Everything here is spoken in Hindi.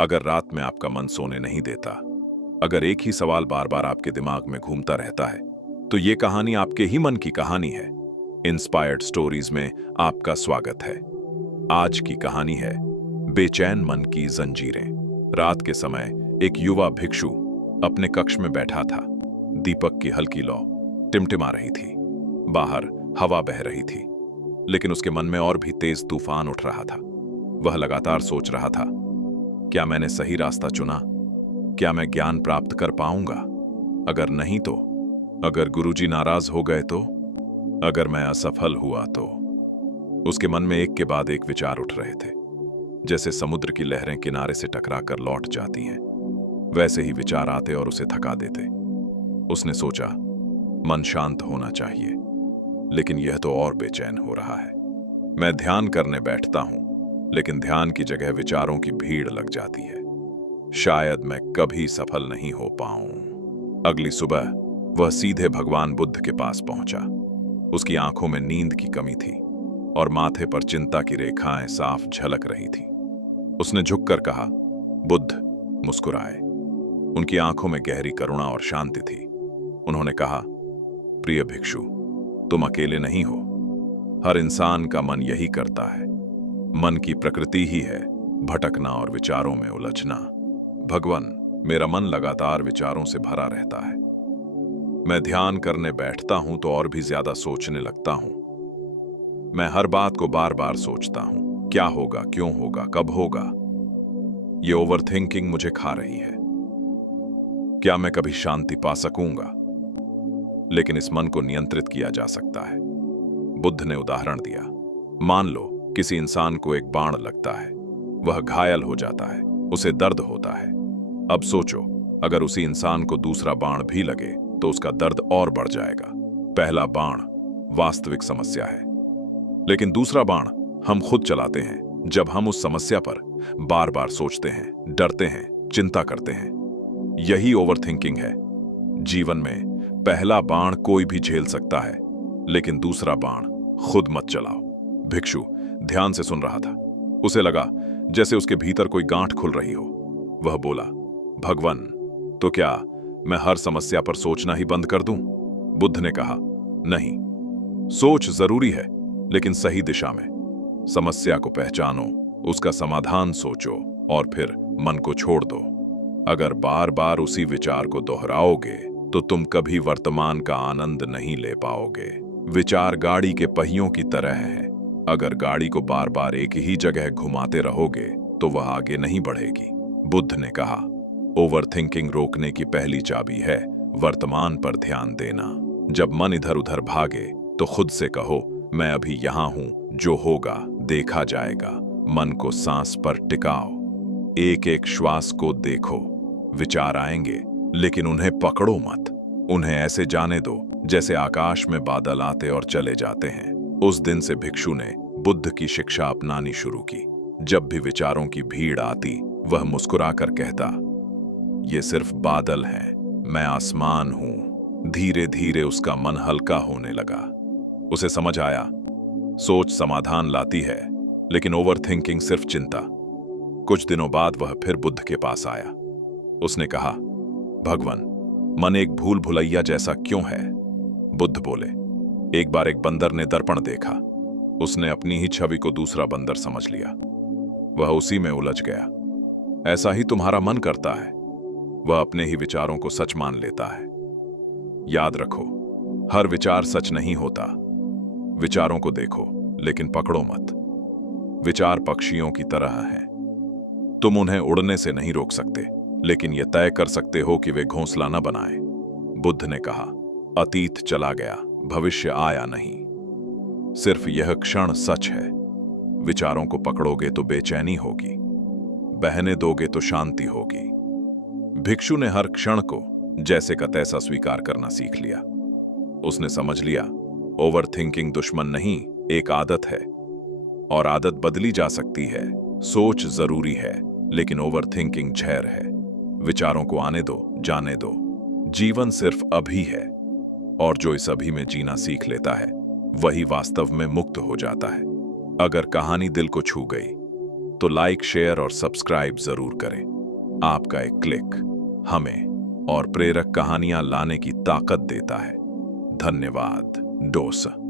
अगर रात में आपका मन सोने नहीं देता, अगर एक ही सवाल बार बार आपके दिमाग में घूमता रहता है, तो ये कहानी आपके ही मन की कहानी है। इंस्पायर्ड स्टोरीज में आपका स्वागत है। आज की कहानी है बेचैन मन की जंजीरें। रात के समय एक युवा भिक्षु अपने कक्ष में बैठा था। दीपक की हल्की लौ टिमटिमा रही थी। बाहर हवा बह रही थी, लेकिन उसके मन में और भी तेज तूफान उठ रहा था। वह लगातार सोच रहा था, क्या मैंने सही रास्ता चुना? क्या मैं ज्ञान प्राप्त कर पाऊंगा? अगर नहीं तो? अगर गुरुजी नाराज हो गए तो? अगर मैं असफल हुआ तो? उसके मन में एक के बाद एक विचार उठ रहे थे। जैसे समुद्र की लहरें किनारे से टकराकर लौट जाती हैं, वैसे ही विचार आते और उसे थका देते। उसने सोचा, मन शांत होना चाहिए, लेकिन यह तो और बेचैन हो रहा है। मैं ध्यान करने बैठता हूं, लेकिन ध्यान की जगह विचारों की भीड़ लग जाती है। शायद मैं कभी सफल नहीं हो पाऊं। अगली सुबह वह सीधे भगवान बुद्ध के पास पहुंचा। उसकी आंखों में नींद की कमी थी और माथे पर चिंता की रेखाएं साफ झलक रही थी। उसने झुककर कहा, बुद्ध मुस्कुराए। उनकी आंखों में गहरी करुणा और शांति थी। उन्होंने कहा, प्रिय भिक्षु, तुम अकेले नहीं हो। हर इंसान का मन यही करता है। मन की प्रकृति ही है भटकना और विचारों में उलझना। भगवान, मेरा मन लगातार विचारों से भरा रहता है। मैं ध्यान करने बैठता हूं तो और भी ज्यादा सोचने लगता हूं। मैं हर बात को बार बार सोचता हूं, क्या होगा, क्यों होगा, कब होगा। ये ओवरथिंकिंग मुझे खा रही है। क्या मैं कभी शांति पा सकूंगा? लेकिन इस मन को नियंत्रित किया जा सकता है। बुद्ध ने उदाहरण दिया। मान लो किसी इंसान को एक बाण लगता है। वह घायल हो जाता है, उसे दर्द होता है। अब सोचो, अगर उसी इंसान को दूसरा बाण भी लगे तो उसका दर्द और बढ़ जाएगा। पहला बाण वास्तविक समस्या है, लेकिन दूसरा बाण हम खुद चलाते हैं जब हम उस समस्या पर बार बार सोचते हैं, डरते हैं, चिंता करते हैं। यही ओवरथिंकिंग है। जीवन में पहला बाण कोई भी झेल सकता है, लेकिन दूसरा बाण खुद मत चलाओ। भिक्षु ध्यान से सुन रहा था। उसे लगा जैसे उसके भीतर कोई गांठ खुल रही हो। वह बोला, भगवान, तो क्या मैं हर समस्या पर सोचना ही बंद कर दूं? बुद्ध ने कहा, नहीं, सोच जरूरी है, लेकिन सही दिशा में। समस्या को पहचानो, उसका समाधान सोचो और फिर मन को छोड़ दो। अगर बार बार उसी विचार को दोहराओगे तो तुम कभी वर्तमान का आनंद नहीं ले पाओगे। विचार गाड़ी के पहियों की तरह है। अगर गाड़ी को बार बार एक ही जगह घुमाते रहोगे तो वह आगे नहीं बढ़ेगी। बुद्ध ने कहा, ओवरथिंकिंग रोकने की पहली चाबी है वर्तमान पर ध्यान देना। जब मन इधर उधर भागे तो खुद से कहो, मैं अभी यहां हूं, जो होगा देखा जाएगा। मन को सांस पर टिकाओ, एक एक श्वास को देखो। विचार आएंगे, लेकिन उन्हें पकड़ो मत। उन्हें ऐसे जाने दो जैसे आकाश में बादल आते और चले जाते हैं। उस दिन से भिक्षु ने बुद्ध की शिक्षा अपनानी शुरू की। जब भी विचारों की भीड़ आती, वह मुस्कुराकर कहता, ये सिर्फ बादल हैं, मैं आसमान हूं। धीरे धीरे उसका मन हल्का होने लगा। उसे समझ आया, सोच समाधान लाती है, लेकिन ओवरथिंकिंग सिर्फ चिंता। कुछ दिनों बाद वह फिर बुद्ध के पास आया। उसने कहा, भगवान, मन एक भूल भुलैया जैसा क्यों है? बुद्ध बोले, एक बार एक बंदर ने दर्पण देखा। उसने अपनी ही छवि को दूसरा बंदर समझ लिया। वह उसी में उलझ गया। ऐसा ही तुम्हारा मन करता है। वह अपने ही विचारों को सच मान लेता है। याद रखो, हर विचार सच नहीं होता। विचारों को देखो, लेकिन पकड़ो मत। विचार पक्षियों की तरह हैं। तुम उन्हें उड़ने से नहीं रोक सकते, लेकिन यह तय कर सकते हो कि वे घोंसला न बनाएं। बुद्ध ने कहा, अतीत चला गया, भविष्य आया नहीं। सिर्फ यह क्षण सच है। विचारों को पकड़ोगे तो बेचैनी होगी, बहने दोगे तो शांति होगी। भिक्षु ने हर क्षण को जैसे का तैसा स्वीकार करना सीख लिया। उसने समझ लिया, ओवरथिंकिंग दुश्मन नहीं, एक आदत है, और आदत बदली जा सकती है। सोच जरूरी है, लेकिन ओवरथिंकिंग जहर है। विचारों को आने दो, जाने दो। जीवन सिर्फ अभी है, और जो इस अभी में जीना सीख लेता है, वही वास्तव में मुक्त हो जाता है। अगर कहानी दिल को छू गई तो लाइक, शेयर और सब्सक्राइब जरूर करें। आपका एक क्लिक हमें और प्रेरक कहानियां लाने की ताकत देता है। धन्यवाद दोस्त।